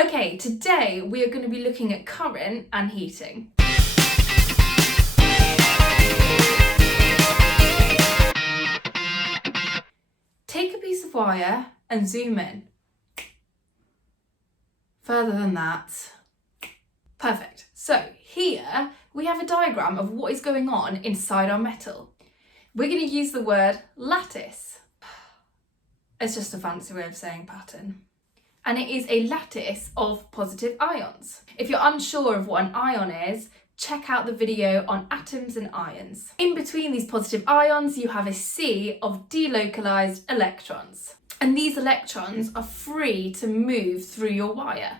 Okay, today we are going to be looking at current and heating. Take a piece of wire and zoom in. Further than that. Perfect. So here we have a diagram of what is going on inside our metal. We're going to use the word lattice. It's just a fancy way of saying pattern. And it is a lattice of positive ions. If you're unsure of what an ion is, check out the video on atoms and ions. In between these positive ions, you have a sea of delocalized electrons. And these electrons are free to move through your wire.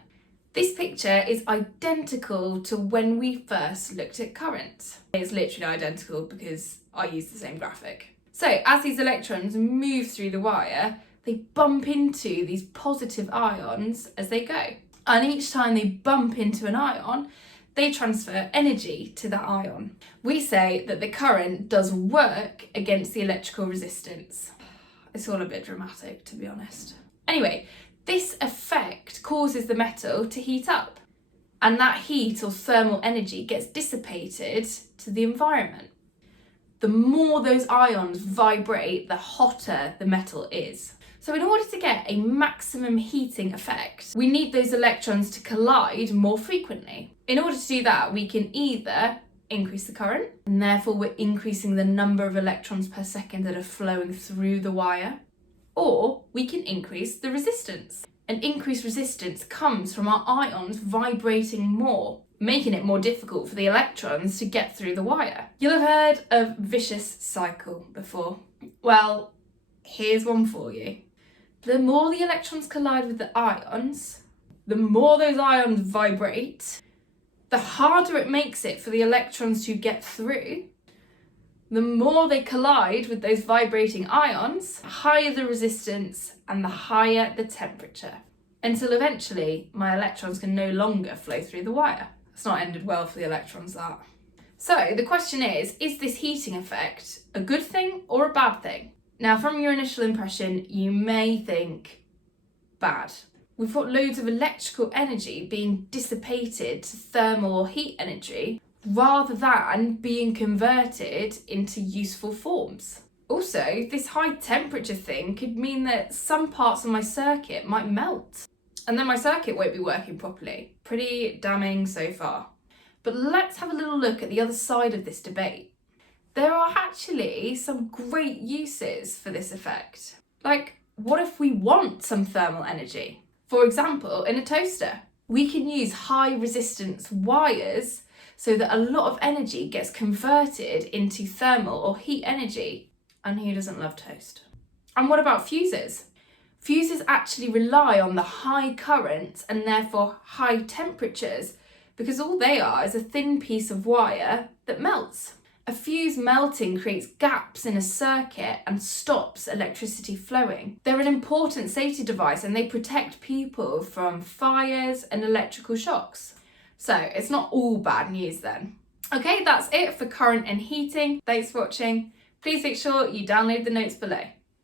This picture is identical to when we first looked at current. It's literally identical because I used the same graphic. So as these electrons move through the wire, they bump into these positive ions as they go. And each time they bump into an ion, they transfer energy to that ion. We say that the current does work against the electrical resistance. It's all a bit dramatic, to be honest. Anyway, this effect causes the metal to heat up, and that heat or thermal energy gets dissipated to the environment. The more those ions vibrate, the hotter the metal is. So in order to get a maximum heating effect, we need those electrons to collide more frequently. In order to do that, we can either increase the current, and therefore we're increasing the number of electrons per second that are flowing through the wire, or we can increase the resistance. An increased resistance comes from our ions vibrating more, making it more difficult for the electrons to get through the wire. You'll have heard of vicious cycle before. Well, here's one for you. The more the electrons collide with the ions, the more those ions vibrate, the harder it makes it for the electrons to get through. The more they collide with those vibrating ions, the higher the resistance and the higher the temperature, until eventually my electrons can no longer flow through the wire. It's not ended well for the electrons, that. So the question is this heating effect a good thing or a bad thing? Now, from your initial impression, you may think bad. We've got loads of electrical energy being dissipated to thermal or heat energy, rather than being converted into useful forms. Also, this high temperature thing could mean that some parts of my circuit might melt, and then my circuit won't be working properly. Pretty damning so far. But let's have a little look at the other side of this debate. There are actually some great uses for this effect. Like, what if we want some thermal energy? For example, in a toaster, we can use high resistance wires so that a lot of energy gets converted into thermal or heat energy. And who doesn't love toast? And what about fuses? Fuses actually rely on the high currents and therefore high temperatures, because all they are is a thin piece of wire that melts. A fuse melting creates gaps in a circuit and stops electricity flowing. They're an important safety device and they protect people from fires and electrical shocks. So it's not all bad news then. Okay, that's it for current and heating. Thanks for watching. Please make sure you download the notes below.